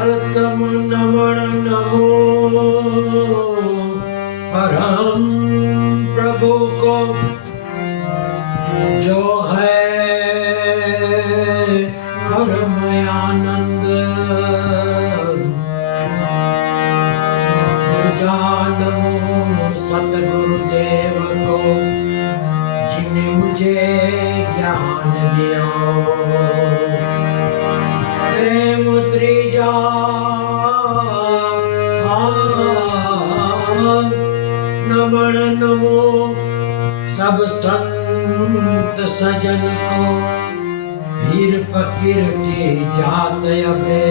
परतम नमन नमो परम प्रभु को, जो है परम आनंद। पूजा नमो सतगुरुदेव को, जिन्हें मुझे ज्ञान दिया। त्रिजा नमन नमो सब संत सजन को, पीर फकीर की जात अबे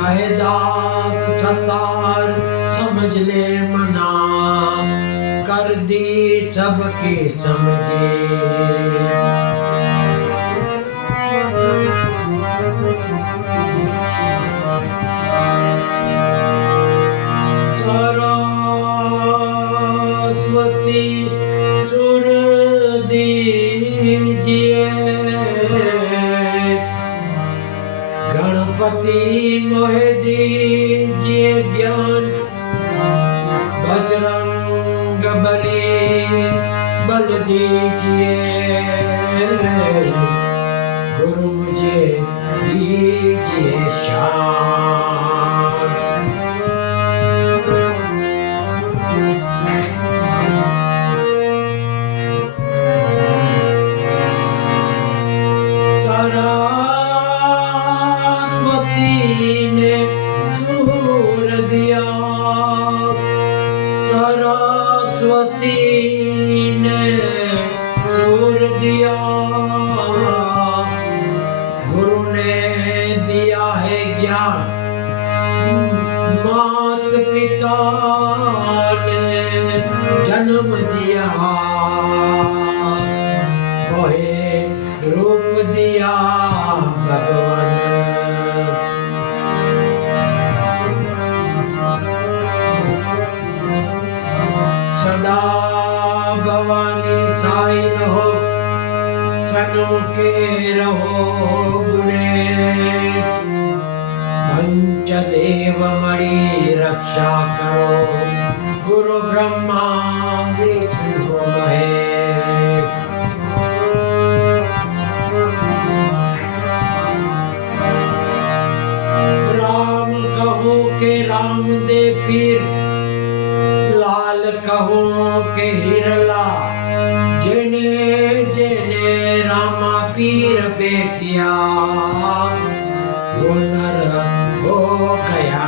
कहे दास सतार समझ ले मना, कर दी सबके समझे। सरस्वती सुर दीजिए, गणपति मोह दीजिए ज्ञान, बजरंग बली बल दीजिए, गुरु मुझे दीजिए शान। सरस्वती ने सूर दिया, सरस्वती ने सूर दिया, गुरु ने दिया है ज्ञान, मात पिता ने जन्म दिया, मोहे रूप दिया भगवान। सदा भवानी साई रहो, सनों के रहो गुणे, पंचदेव मणि रक्षा करो, गुरु ब्रह्मा विष्णु महेश। राम कहो के राम दे पीर, लाल कहो के हिरला, जिने जिने रामा पीर बेटिया, वो नर हो गया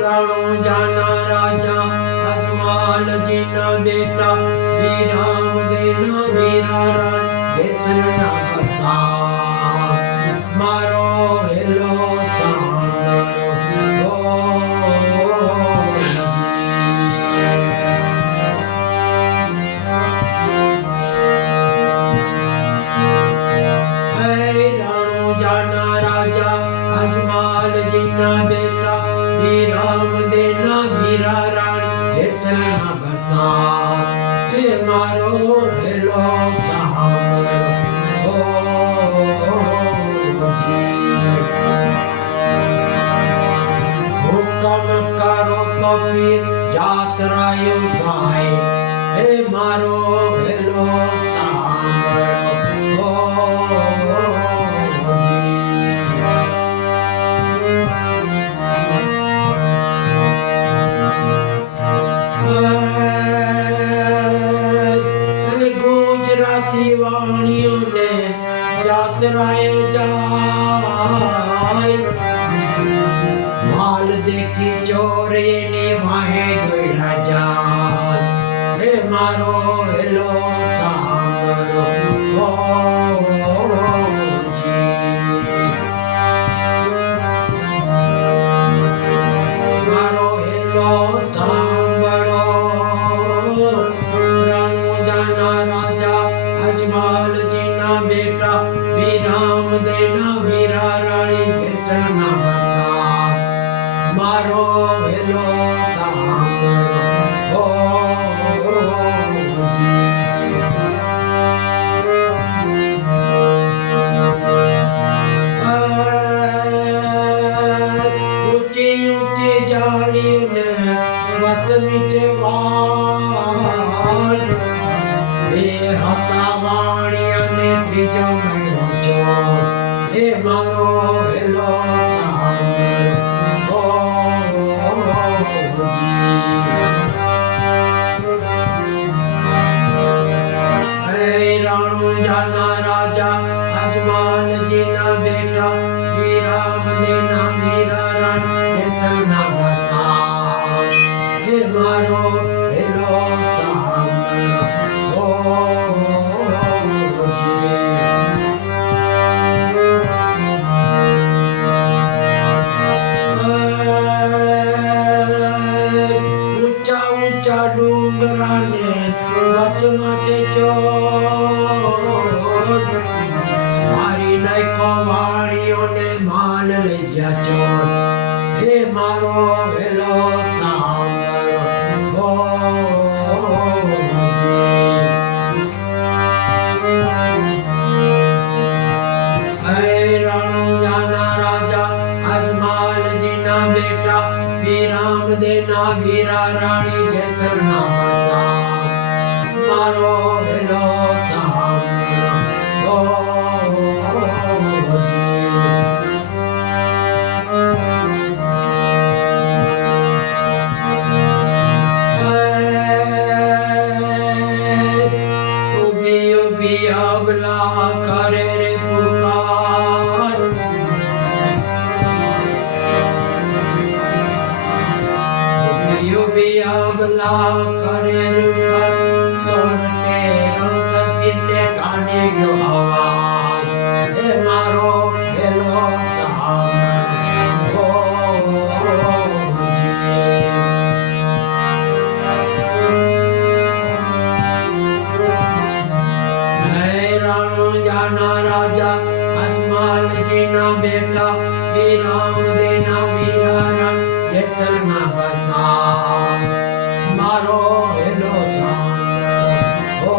राणो जाना राजा अजमाल जीना बेटा, वीराम देना वीरा राण जैसन ना करता, मारो हेलो चांद हो राणो जाना राजा अजमाल जीना बेटा, वीराम देना वीरा राण जैसन ना करता, हे मारो हेलो चांद हो हुक्म करो तो पीर यात्रा थाय, हे मारो हेलो चांद हो गुजराती वाणियों ने यात्राएं जाय, माल देखी चोरे ने वाहे जोड़ा जाय, हे मारो हेलो सांभळो हो जी। मारो हेलो सांभळो, राणो जाना राजा अजमाल जीना बेटा, वीराम देना वीरा राणी जैसन ना बता, मारो જોડ્યા ચોર હે મારો વેલો સાંભળો રણુજાના રાજા અજમાલજીના બેટા વીરામદેના વીરા રાણી જેસરના બધા મારો વેલો સાંભળો ઉભી ઉભી અબલા કરે રે પુકાર ઉભી ઉભી અબલા કરે રે ચોરટે રંગ પીને કાને ગયો અવાજ હે મારો વેલો સાંભળો રણુજાના રાજા અજમાલજીના બેટા વીરામદેના વીરા જેસરના બધા મારો વેલો સાંભળો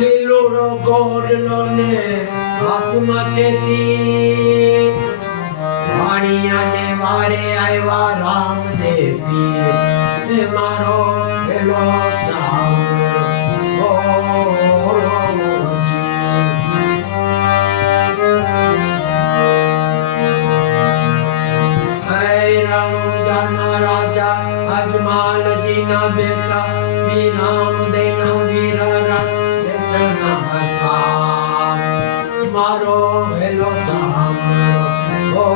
લીલુડો ગોડલો ને હાથમાં ચેતી વાણિયાને વારે આવ્યા રામદેવ પીર હે મારો વેલો સાંભળો રણુજાના રાજા અજમાલજીના બેટા વીરામદેના વીરા જેસરના બધા મારો વેલો સાંભળો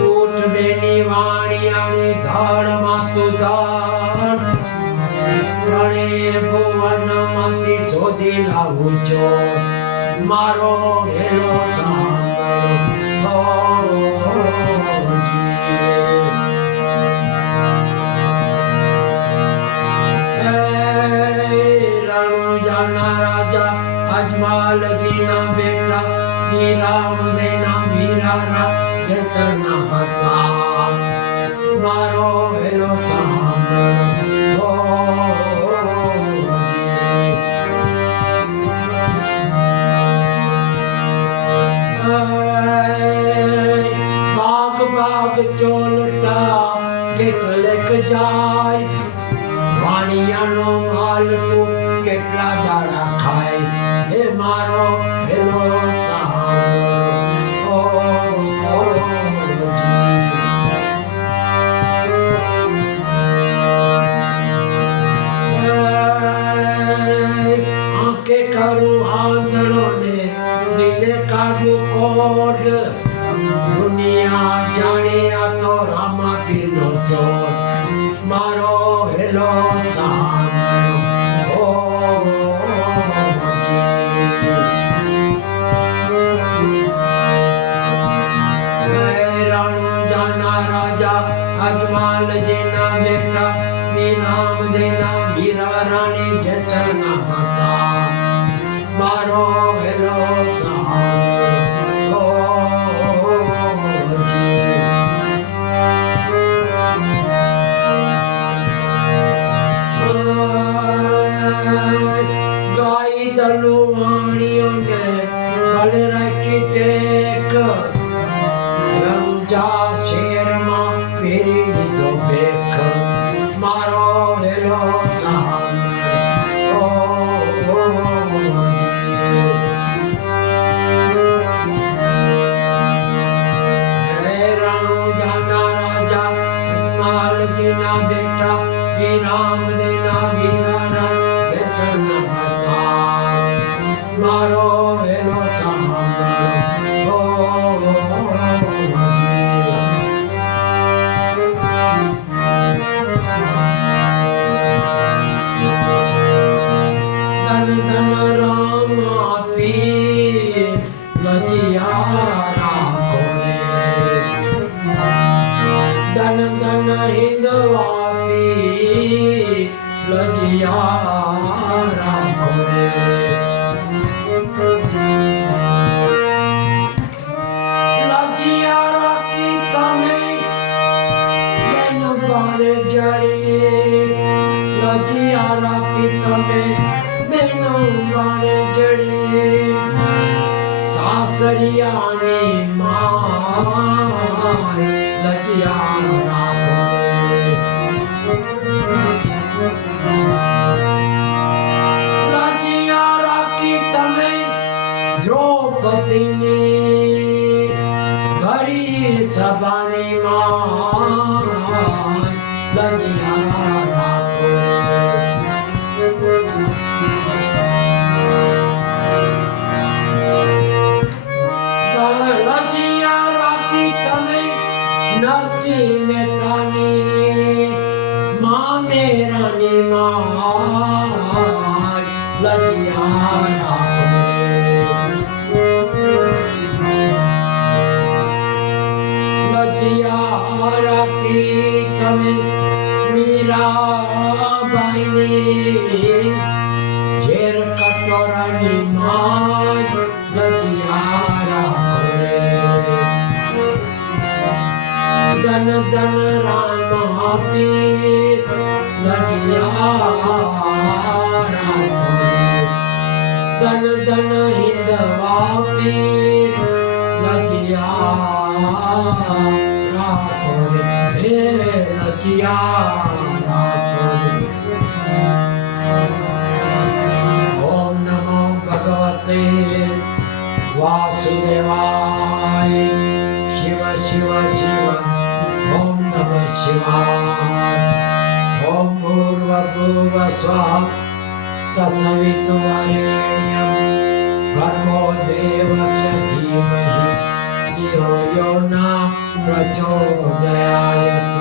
ઊઠ બેની વાણિયાની ધડમાં તું ધડ પ્રણે ભુવનમાંથી શોધી લાવું છો મારો વેલો સાંભળો રણુજાના રાજા અજમાલજીના બેટા વીરામદેના વીરા જેસરના બધા મારો વેલો સાંભળો ભાગ ભાગ ચોલટા કેટલેક જાય વાણિયાનો માલ તું કેટલા જાડા ખાય હે મારો વેલો સાંભળો આંખે કરું આંધળો ને દિલે કાઢું કોડ દુનિયા જાણે આ તો રામાપીરનો ચોર મારો વેલો સાંભળો રણુજાના રાજા અજમાલજીના બેટા વીરામદેના વીરા રાણી જેસરના બધા મારો વેલો સાંભળો ગાઈ દલો વાણીઓને ભલે રાખી ટેક રણુજા શેરમાં ફેરી લીધો બેખ મારો વેલો સાંભળો રણુજાના રાજા અજમાલજીના બેટા વીરામદેના વીરા જેસરના બધા મારો વેલો સાંભળો ધન ધન રામ राखी तमे मैनू गाने जड़ी सासरिया ने मार लजिया राखो लजिया राखी तमे द्रौपदी ने घरी सभानी मार लजिया राखो लजिया राखी तमे नरसी मेहतानी माँ मेरा ने मार लजिया राखो लजिया राखी तमे मीरा बाईनी झेर कटोरा नी मार लजिया राखो दन दन राम पीर लजिया राखो दन दन हिंदवा पीर लजिया राखो हे लजिया राखो ओम नमो भगवते वासुदेवाय शिव शिव शिव ओम नमः शिवाय ओम भूर्भुवः स्वः तत्सवितुर्वरेण्यं भर्गो देवस्य धीमहि धियो यो न प्रचोदयात्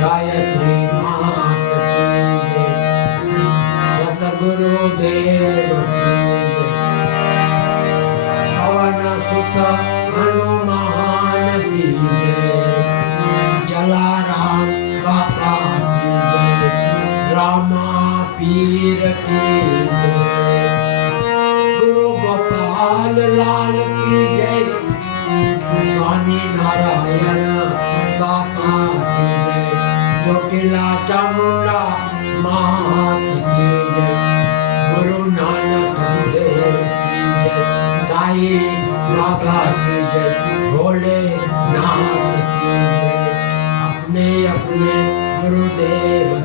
गायत्री मात की जय सद्गुरु देव की जय पवन सुत हनुमान की जय जलाराम बाबा की जय रामा पीर की जय गुरु गोपाल लाल की जय स्वामी नारायण बाबा की जय चोटिला चामुंडा मात की जय गुरु नानक देव की जय साई बाबा की जय भोले नाथ की जय अपने अपने गुरुदेव